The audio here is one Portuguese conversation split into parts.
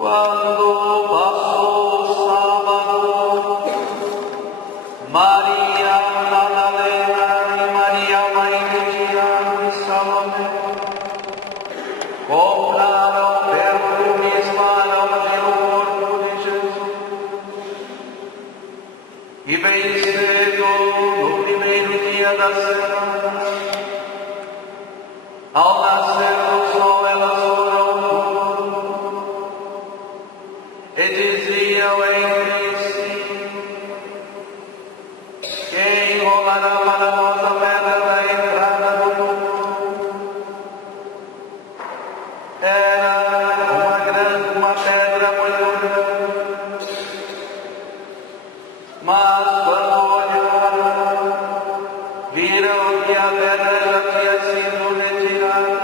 Quando passou o sábado, Maria Madalena e Maria Mãe de Tiago e Salomé compraram perfumes para ungir o corpo de Jesus. E bem cedo, no primeiro dia da semana, ao nascer do sol, elas foram e diziam entre si: quem enrolará para nós a pedra da entrada do túmulo? Era uma pedra muito grande, mas quando olharam, viram que a pedra já tinha sido retirada.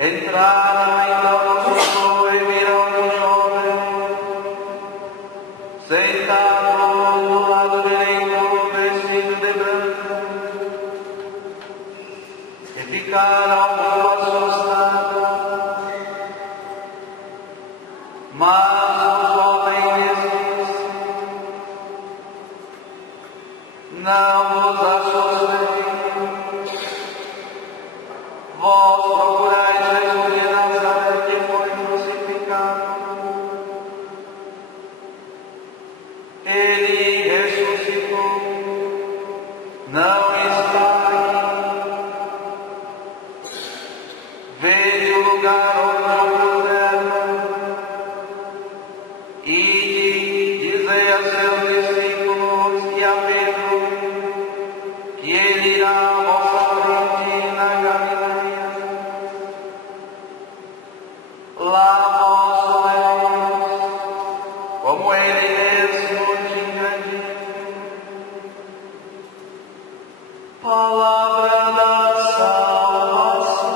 Entraram então no túmulo e viram um jovem sentado do lado direito, vestido de branco, e ficaram muito assustados. Mas o jovem disse: não vos assusteis, vós procurais Jesus de Nazaré que foi crucificado. Ele ressuscitou, não está aqui. Veja o lugar onde o puseram e dizei a seus discípulos e a Pedro que ele irá à vossa frente na Galileia. Lá vós vereis como ele mesmo tinha dito. Palavra da salvação.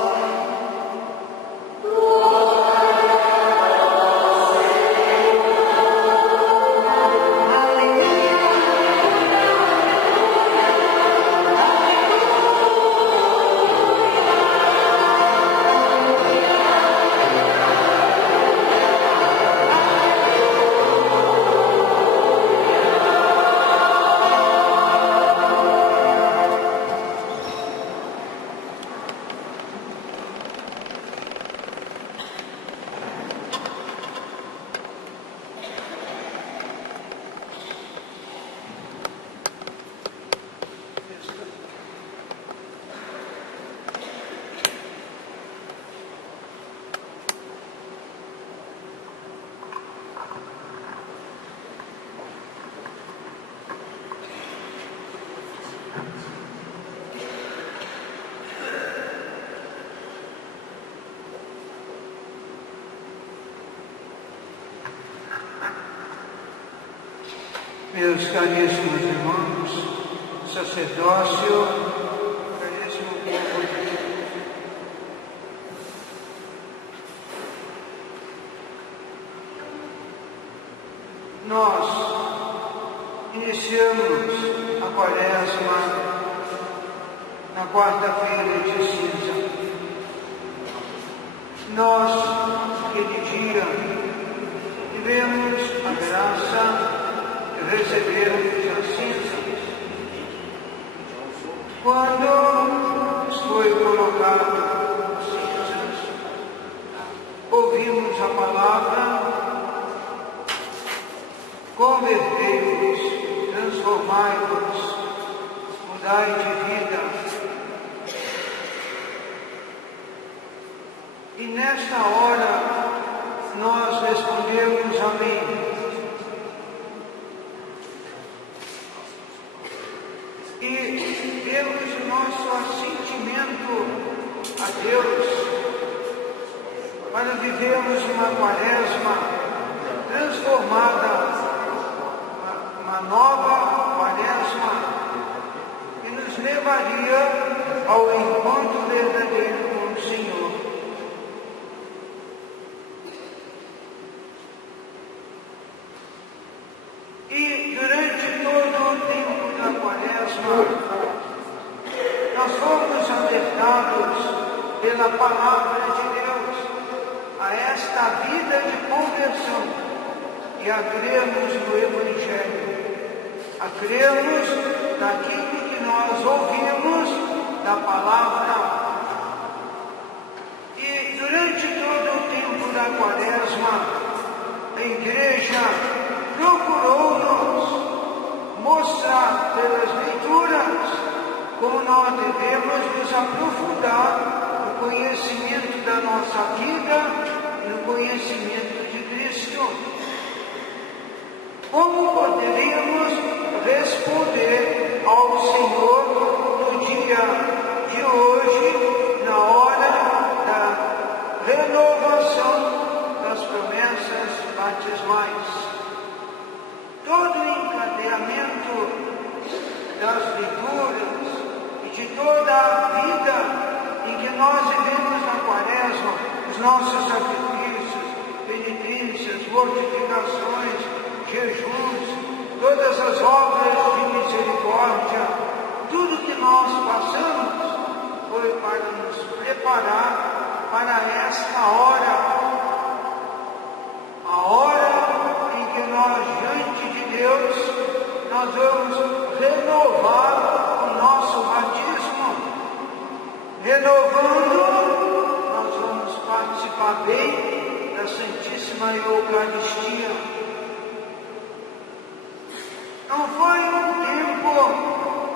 Meus caríssimos irmãos, sacerdócio, caríssimo povo de Deus. Nós iniciamos a Quaresma na quarta-feira de cinza. Nós, aquele dia, tivemos a graça recebermos a cinza. Quando foi colocado cinzas, ouvimos a palavra: convertei-vos, transformai-vos, mudai de vida. E nesta hora nós respondemos amém. e temos o nosso assentimento a Deus para vivermos uma quaresma transformada, uma nova quaresma que nos levaria ao encontro verdadeiro com o Senhor. E durante todo o tempo da quaresma, nós fomos alertados pela palavra de Deus a esta vida de conversão e a crermos no Evangelho, a crermos naquilo que nós ouvimos da palavra. E durante todo o tempo da quaresma, a igreja procurou-nos mostrar pelas leituras como nós devemos nos aprofundar no conhecimento da nossa vida e no conhecimento de Cristo. Como poderíamos responder ao Senhor no dia de hoje, na hora da renovação das promessas batismais? Todo o encadeamento das leituras e de toda a vida em que nós vivemos na quaresma, os nossos sacrifícios, penitências, mortificações, jejuns, todas as obras de misericórdia, tudo que nós passamos foi para nos preparar para esta hora, a hora em que nós, diante de Deus, nós vamos renovar o nosso batismo. Renovando, nós vamos participar bem da Santíssima Eucaristia. Não foi um tempo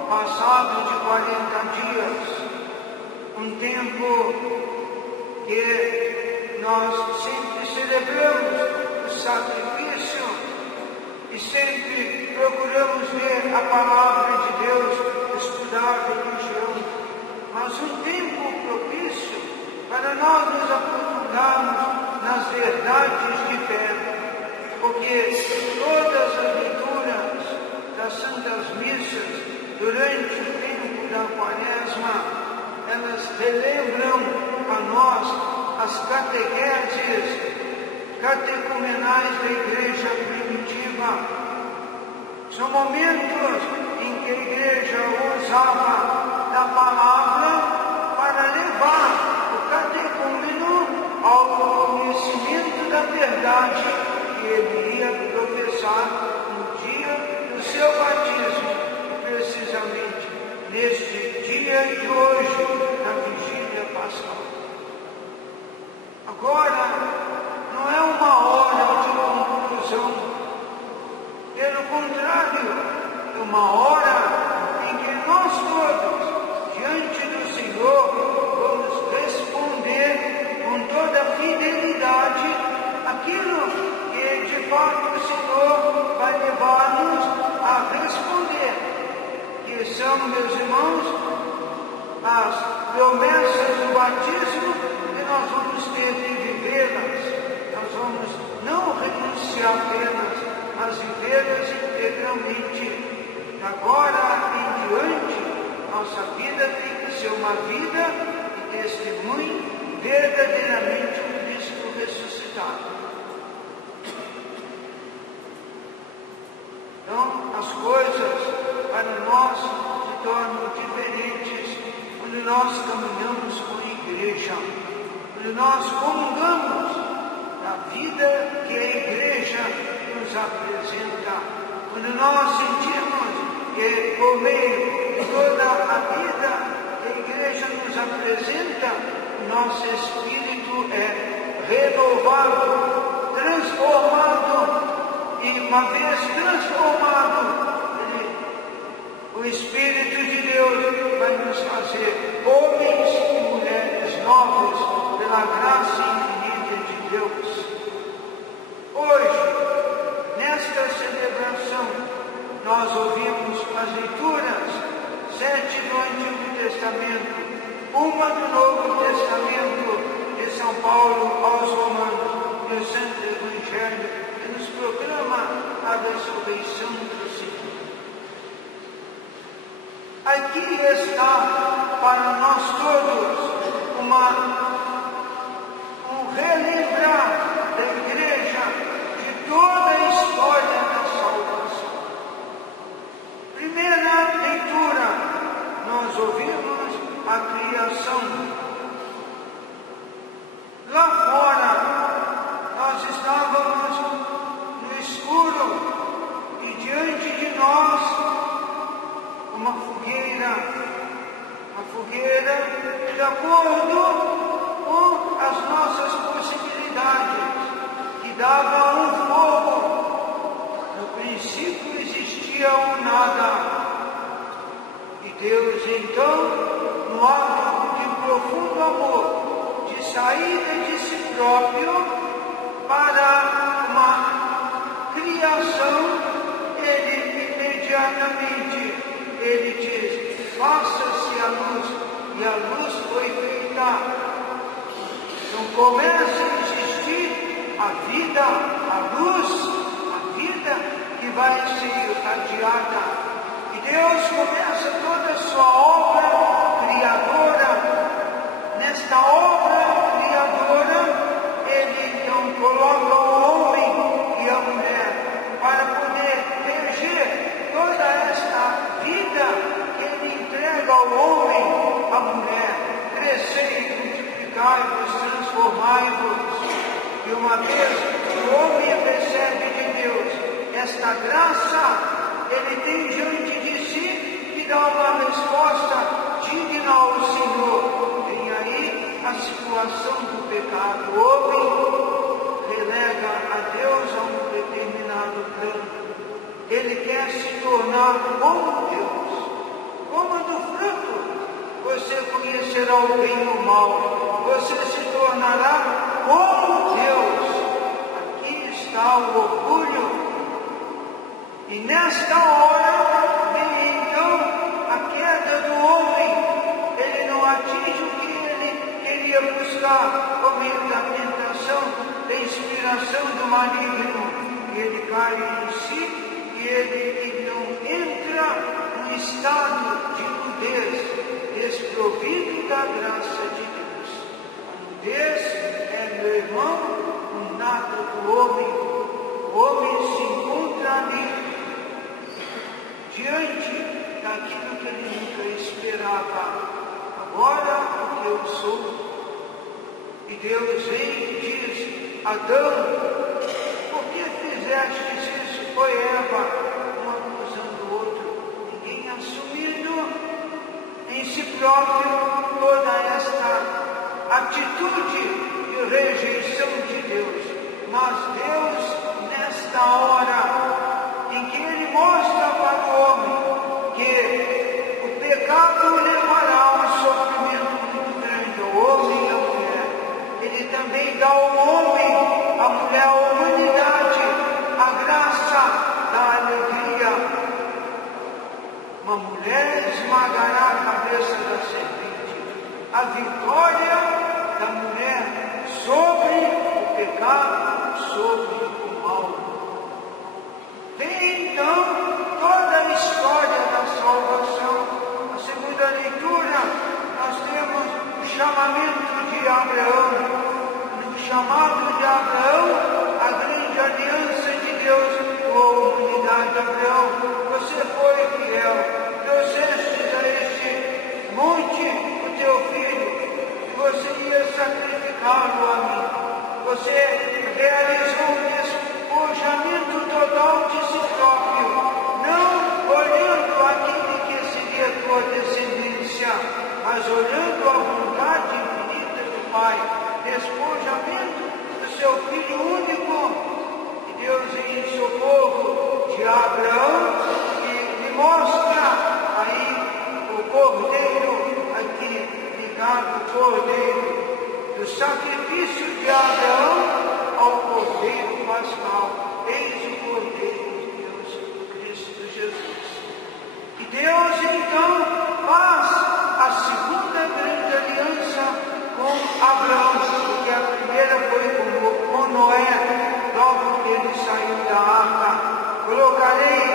passado de 40 dias, um tempo que nós sempre celebramos o sacrifício e sempre procuramos ler a palavra de Deus, estudar a religião, mas um tempo propício para nós nos aprofundarmos nas verdades de fé, porque todas as leituras das Santas Missas durante o tempo da Quaresma, elas relembram a nós as catequeses catecumenais da Igreja primitiva. São momentos em que a Igreja usava da palavra para levar o catecúmeno ao conhecimento da verdade que ele ia professar no dia do seu batismo, precisamente neste dia de hoje, na vigília pascal. Agora, não é uma hora de conclusão, pelo contrário, é uma hora em que nós todos, diante do Senhor, vamos responder com toda a fidelidade aquilo que de fato o Senhor vai levar-nos a responder, que são, meus irmãos, as promessas do batismo que nós vamos ter de vivê-las. Nós vamos não renunciar apenas, mas vivê-las integralmente. Agora em diante, nossa vida tem que ser uma vida de testemunho verdadeiramente do Cristo ressuscitado. Então, as coisas para nós se tornam diferentes quando nós caminhamos com a igreja, quando nós comungamos da vida que a igreja nos apresenta, quando nós sentimos que por meio de toda a vida que a igreja nos apresenta, o nosso espírito é renovado, transformado, e uma vez transformado, o Espírito de Deus vai nos fazer homens e mulheres novos pela graça infinita de Deus. Hoje, nesta celebração, nós ouvimos as leituras 7 do Antigo Testamento, uma do Novo Testamento de São Paulo aos Romanos, e o Santo Evangelho, que nos proclama a ressurreição do Senhor. Aqui está para nós todos um relembrar da Igreja de toda a história da salvação. Primeira leitura, nós ouvimos a criação. Lá fora, nós estávamos no escuro e diante de nós uma fogueira de acordo com as nossas possibilidades, que dava um fogo. No princípio existia um nada. E Deus então, no ato de profundo amor, de saída de si próprio para uma criação, Ele imediatamente, Ele diz, faça-se a luz, e a luz foi feita. Então começa a existir a vida, a luz, a vida que vai ser irradiada. E Deus começa toda a sua obra criadora. Nesta obra criadora, Ele então coloca o homem e a mulher para poder reger toda esta vida. Ele entrega ao homem, à mulher, crescei, multiplicai-vos, transformai-vos. E uma vez que o homem recebe de Deus esta graça, ele tem diante de si que dá uma resposta digna ao Senhor. Tem aí a situação do pecado. O homem relega a Deus a um determinado plano. Ele quer se tornar como Deus. Coma do fruto, você conhecerá o bem e o mal. Você se tornará como Deus. Aqui está o orgulho. E nesta hora vem então a queda do homem. Ele não atinge o que ele queria buscar, por meio da tentação, da inspiração do maligno. E ele cai em si, e ele então entra num estado de nudez, desprovido da graça de Deus. A nudez é, meu irmão, um nato do homem. O homem se encontra ali, diante daquilo que ele nunca esperava. Agora o que eu sou. E Deus vem e diz, Adão, por que fizeste isso? Foi Eva, um acusando o outro. Ninguém assumindo em si próprio toda esta atitude de rejeição de Deus. Mas Deus, nesta hora em que Ele mostra para o homem que o pecado levará a um sofrimento muito grande ao homem e à mulher, Ele também dá ao homem, à mulher, à humanidade, a graça da alegria. Uma mulher esmagará a cabeça da serpente. A vitória da mulher sobre o pecado, sobre o mal. Vem então toda a história da salvação. Na segunda leitura, nós temos o chamamento de Abraão. No chamado de Abraão, a grande aliança de Deus com a humanidade de Abraão. Você foi fiel, trouxeste a este monte o teu filho, e você ia sacrificá-lo a mim. Você realizou um despojamento total de si próprio, não olhando aquele que seria tua descendência, mas olhando a vontade infinita do Pai, despojamento do seu Filho único. E Deus, em socorro de Abraão, e mostra aí o cordeiro, aqui ligado o cordeiro, do sacrifício de Abraão ao cordeiro pascal. Eis o cordeiro de Deus, Cristo Jesus. E Deus então Abraão, porque a primeira foi com Noé, logo que ele saiu da arca. Colocarei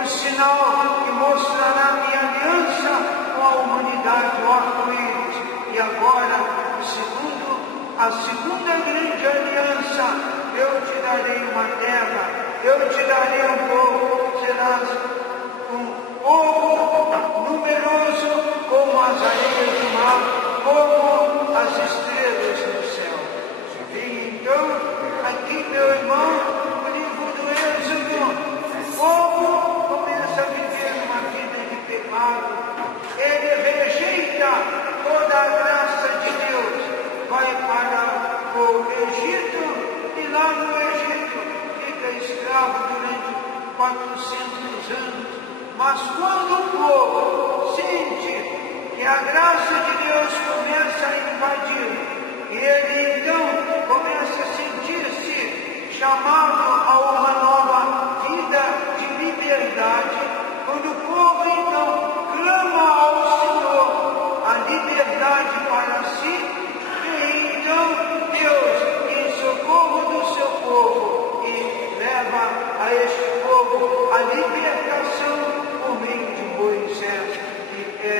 um sinal que mostrará minha aliança com a humanidade, o arco-íris. E agora, a segunda grande aliança, eu te darei uma terra, eu te darei um povo, serás um povo numeroso como as areias do mar, como as estrelas do céu. E então, aqui, meu irmão, no livro do Êxodo, o povo começa a viver uma vida de pecado. Ele rejeita toda a graça de Deus, vai para o Egito e lá no Egito fica escravo durante 400 anos. Mas quando o povo sente que a graça de Deus começa a invadir, e ele então começa a sentir-se chamado a uma nova vida de liberdade, quando o povo então clama ao Senhor a liberdade para si, e então Deus, em socorro do seu povo, e leva a este povo a libertação por meio de Moisés, que é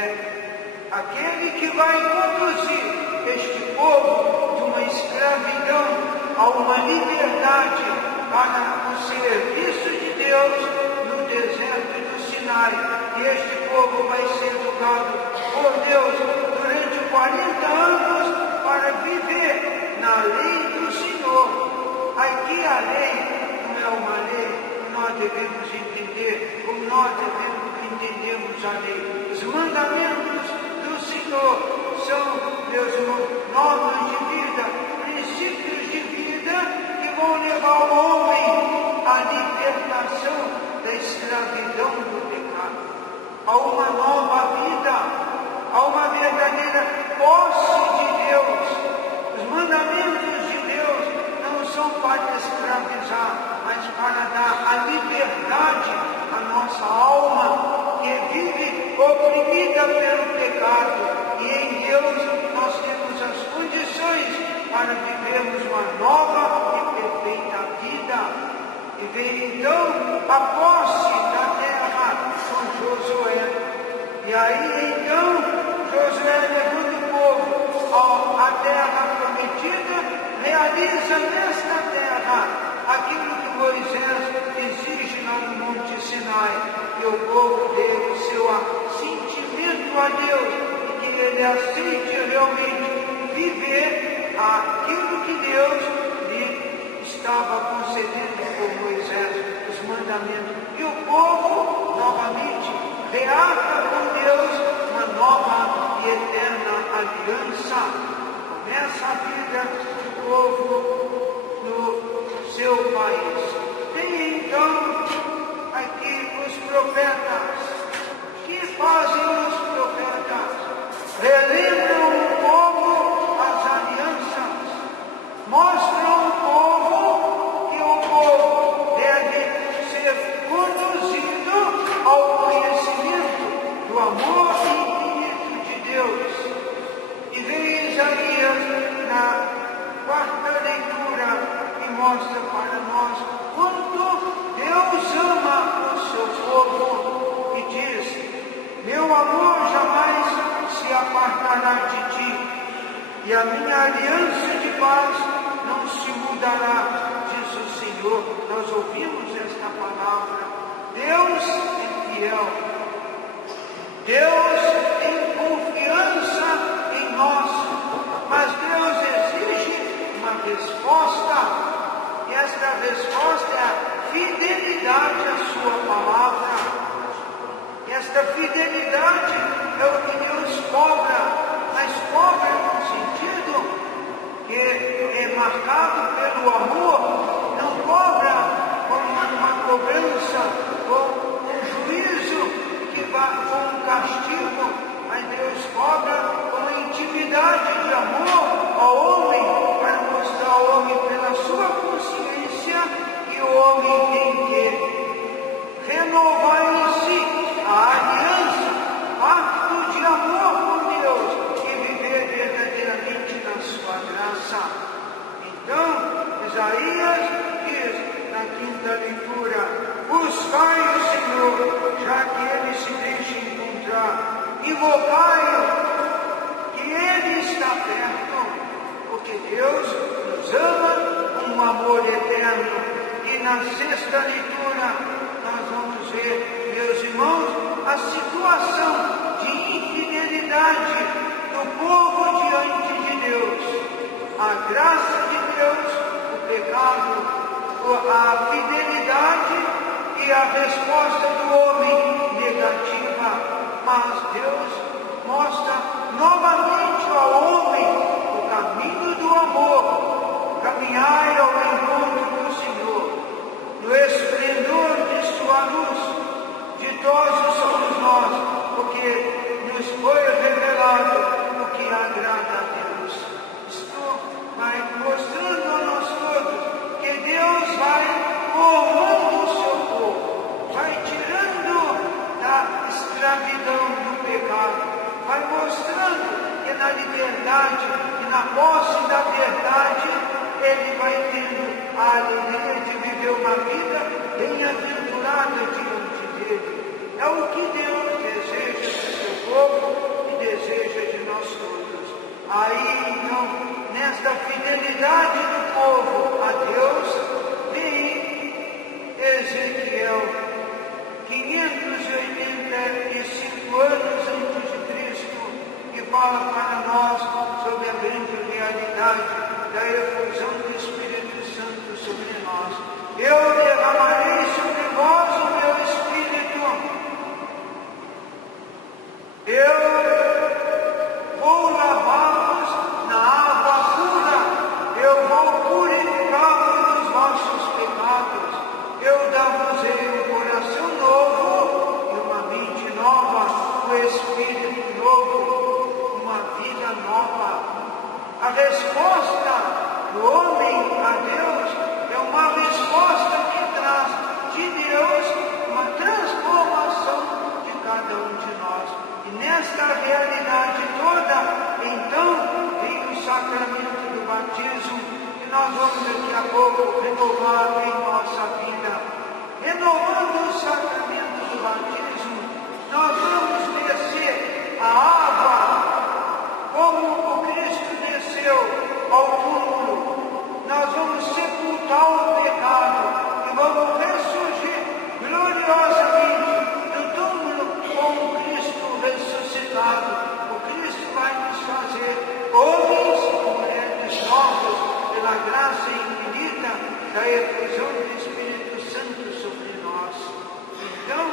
aquele que vai conduzir este povo de uma escravidão a uma liberdade para o serviço de Deus no deserto do Sinai. E este povo vai ser educado por Deus durante 40 anos para viver na lei do Senhor. Aqui a lei não é uma lei que nós devemos entender como nós entendemos a lei. Os mandamentos do Senhor são, meus irmãos, normas de vida, princípios de vida que vão levar o homem à libertação da escravidão do pecado, a uma nova vida, a uma verdadeira posse de Deus. Os mandamentos de Deus não são para escravizar, mas para dar a liberdade à nossa alma, que vive oprimida pelo pecado. E em Deus nós temos as condições para vivermos uma nova e perfeita vida. E vem então a posse da terra com Josué. E aí então Josué, levando o povo à terra prometida, realiza nesta terra aquilo que Moisés exige lá no Monte Sinai, que o povo dê o seu assentimento a Deus e que ele aceite realmente viver aquilo que Deus lhe estava concedendo por Moisés, os mandamentos. E o povo novamente reata com Deus uma nova e eterna aliança. Começa a vida do povo no seu país. Tem então aqui os profetas. O que fazem os profetas? Relembram o povo as alianças, mostram ao povo que o povo deve ser conduzido ao conhecimento do amor infinito de Deus. E vem Isaías na quarta leitura e mostra para nós quanto Deus ama o seu povo e diz: meu amor jamais se apartará de ti, e a minha aliança de paz não se mudará, diz o Senhor. Nós ouvimos esta palavra. Deus é fiel. Deus tem confiança em nós, mas Deus exige uma resposta, e esta resposta é a fidelidade à sua palavra. E esta fidelidade é o que Deus cobra, mas cobra no sentido que é marcado pelo amor, não cobra como uma cobrança, com um juízo que vai com um castigo, mas Deus cobra com uma intimidade de amor ao homem, para mostrar ao homem pela sua consciência que o homem tem que renovar em si a aliança, pacto de amor com Deus, e viver verdadeiramente na invocai-o, que Ele está perto, porque Deus nos ama com um amor eterno. E na sexta leitura nós vamos ver, meus irmãos, a situação de infidelidade do povo diante de Deus. A graça de Deus, o pecado, a fidelidade e a resposta do homem negativa. Mas Deus mostra novamente ao homem o caminho do amor, caminhar ao encontro do Senhor. No esplendor de sua luz, ditosos somos nós, porque nos foi revelado o que agrada a Deus. Isto vai mostrando a nós todos que Deus vai formando o seu povo, vai tirando da escravidão do pecado, vai mostrando que na liberdade e na posse da verdade ele vai tendo a alegria de viver uma vida bem-aventurada diante dele. É o que Deus deseja do seu povo e deseja de nós todos. Aí então, nesta fidelidade do povo a Deus, vem Ezequiel, 585 anos antes de Cristo, que fala para nós sobre a grande realidade da efusão do Espírito Santo sobre nós. Eu derramarei sobre vós o meu Espírito. Eu vou lavá-los na água pura. Eu vou purificá-los dos vossos pecados. Eu dar-vos-ei um coração novo e uma mente nova, um Espírito novo, uma vida nova. A resposta do homem a Deus é uma resposta que traz de Deus uma transformação de cada um de nós. E nesta realidade toda, então, vem o sacramento do batismo, que nós vamos daqui a pouco renovar em nossa vida. Renovando o sacramento do batismo, nós vamos descer a água, como o Cristo desceu ao túmulo. Nós vamos sepultar o pecado e vamos ressurgir gloriosamente do túmulo com o Cristo ressuscitado. O Cristo vai nos fazer homens e mulheres novos pela graça infinita da efusão do Espírito Santo sobre nós. Então,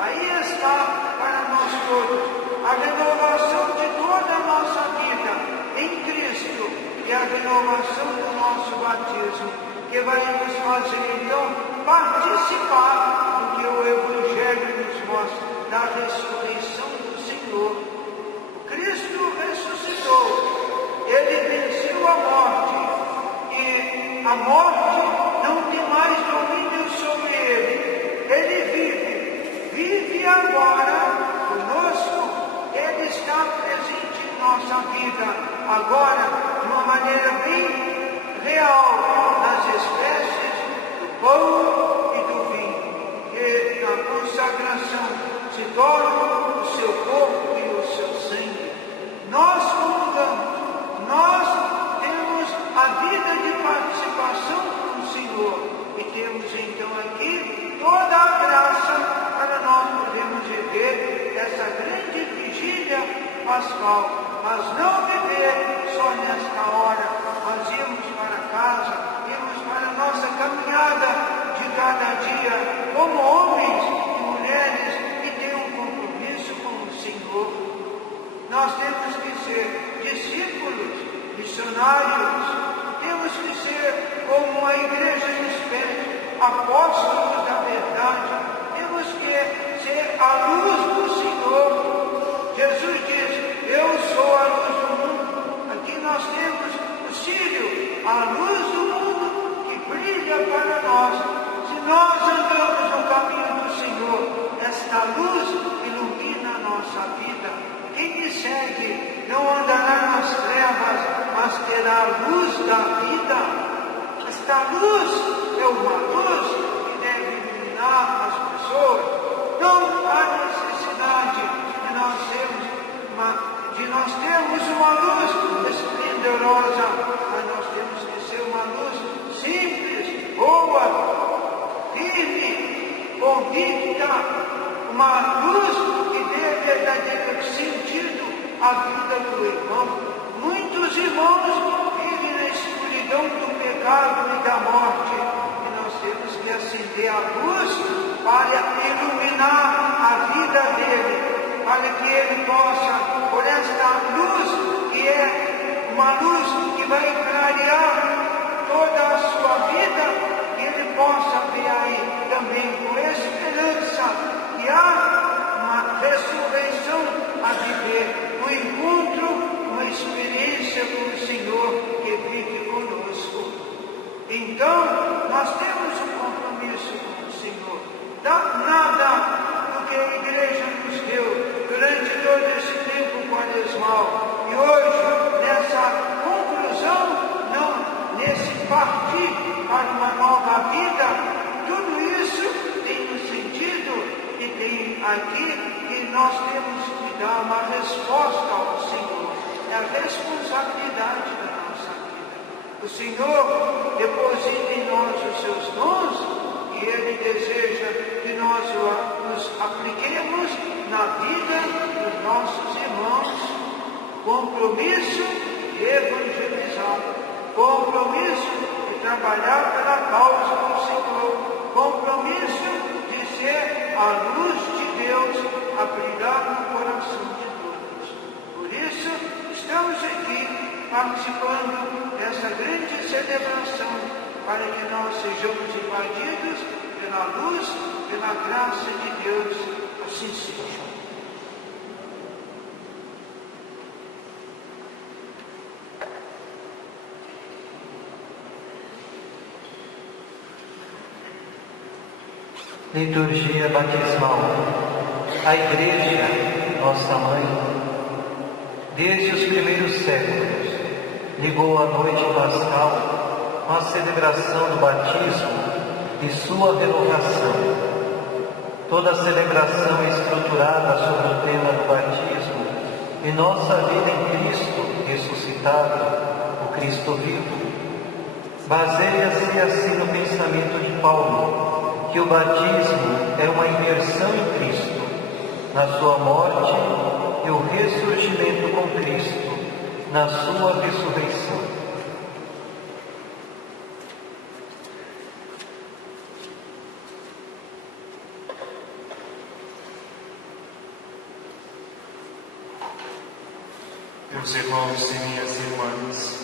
aí está para nós todos a renovação de toda a nossa vida em Cristo e a renovação do nosso batismo, que vai nos fazer então participar do que o Evangelho nos mostra, da ressurreição do Senhor. Cristo ressuscitou, ele venceu a morte e a morte não tem mais domínio sobre ele. Ele vive agora conosco. Ele está presente em nossa vida agora, de uma maneira bem real, nas espécies do pão e do vinho, que na consagração se tornam o seu corpo e o seu sangue. Nós comungamos, nós temos a vida de participação com o Senhor e temos então aqui toda a graça para nós podermos viver essa grande vigília pascal, mas não viver só nesta hora, mas irmos para casa, irmos para a nossa caminhada de cada dia, como homens e mulheres que têm um compromisso com o Senhor. Nós temos que ser discípulos, missionários, temos que ser como a igreja nos pede, apóstolos da verdade, temos que ser a luz do Senhor. Jesus diz, eu sou a luz do mundo. Aqui nós temos o Sírio, a luz do mundo que brilha para nós. Se nós andamos no caminho do Senhor, esta luz ilumina a nossa vida. Quem me segue não andará nas trevas, mas terá a luz da vida. Esta luz é uma luz que deve iluminar as pessoas. Não há necessidade de nós sermos uma luz que dê verdadeiro sentido à vida do irmão. Muitos irmãos vivem na escuridão do pecado e da morte, e nós temos que acender a luz para iluminar a vida dele, para que ele possa, por esta luz, que é uma luz que vai clarear toda a sua vida, que ele possa ver aí também com esperança que há uma ressurreição a viver, um encontro, uma experiência com o Senhor que vive conosco. Então, nós temos um compromisso com o Senhor. Nada do que a igreja nos deu durante todo esse tempo quaresmal e hoje, nessa conclusão, nesse partir para uma nova vida, tudo isso tem um sentido e tem aqui que nós temos que dar uma resposta ao Senhor. É a responsabilidade da nossa vida. O Senhor deposita em nós os seus dons e Ele deseja que nós nos apliquemos na vida dos nossos irmãos. Compromisso de evangelizar, compromisso de trabalhar pela causa do Senhor, compromisso de ser a luz de Deus a brilhar no coração de todos. Por isso, estamos aqui participando dessa grande celebração para que nós sejamos invadidos pela luz, pela graça de Deus. Assim seja. Liturgia batismal. A Igreja, nossa Mãe, desde os primeiros séculos, ligou a noite pascal à celebração do batismo e sua renovação. Toda a celebração é estruturada sobre o tema do batismo e nossa vida em Cristo ressuscitado, o Cristo vivo. Baseia-se assim no pensamento de Paulo, que o batismo é uma imersão em Cristo, na sua morte e o ressurgimento com Cristo, na sua ressurreição. Meus irmãos e minhas irmãs,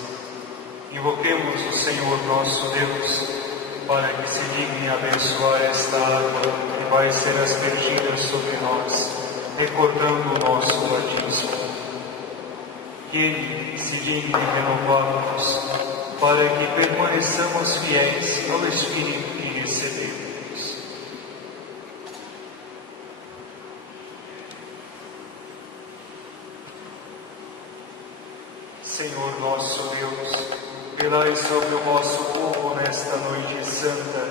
invoquemos o Senhor nosso Deus, para que se digne abençoar esta água que vai ser aspergida sobre nós, recordando o nosso batismo. Que Ele se digne renovar-nos, para que permaneçamos fiéis ao Espírito que recebemos. Senhor nosso Deus, velai sobre o vosso povo nesta noite santa,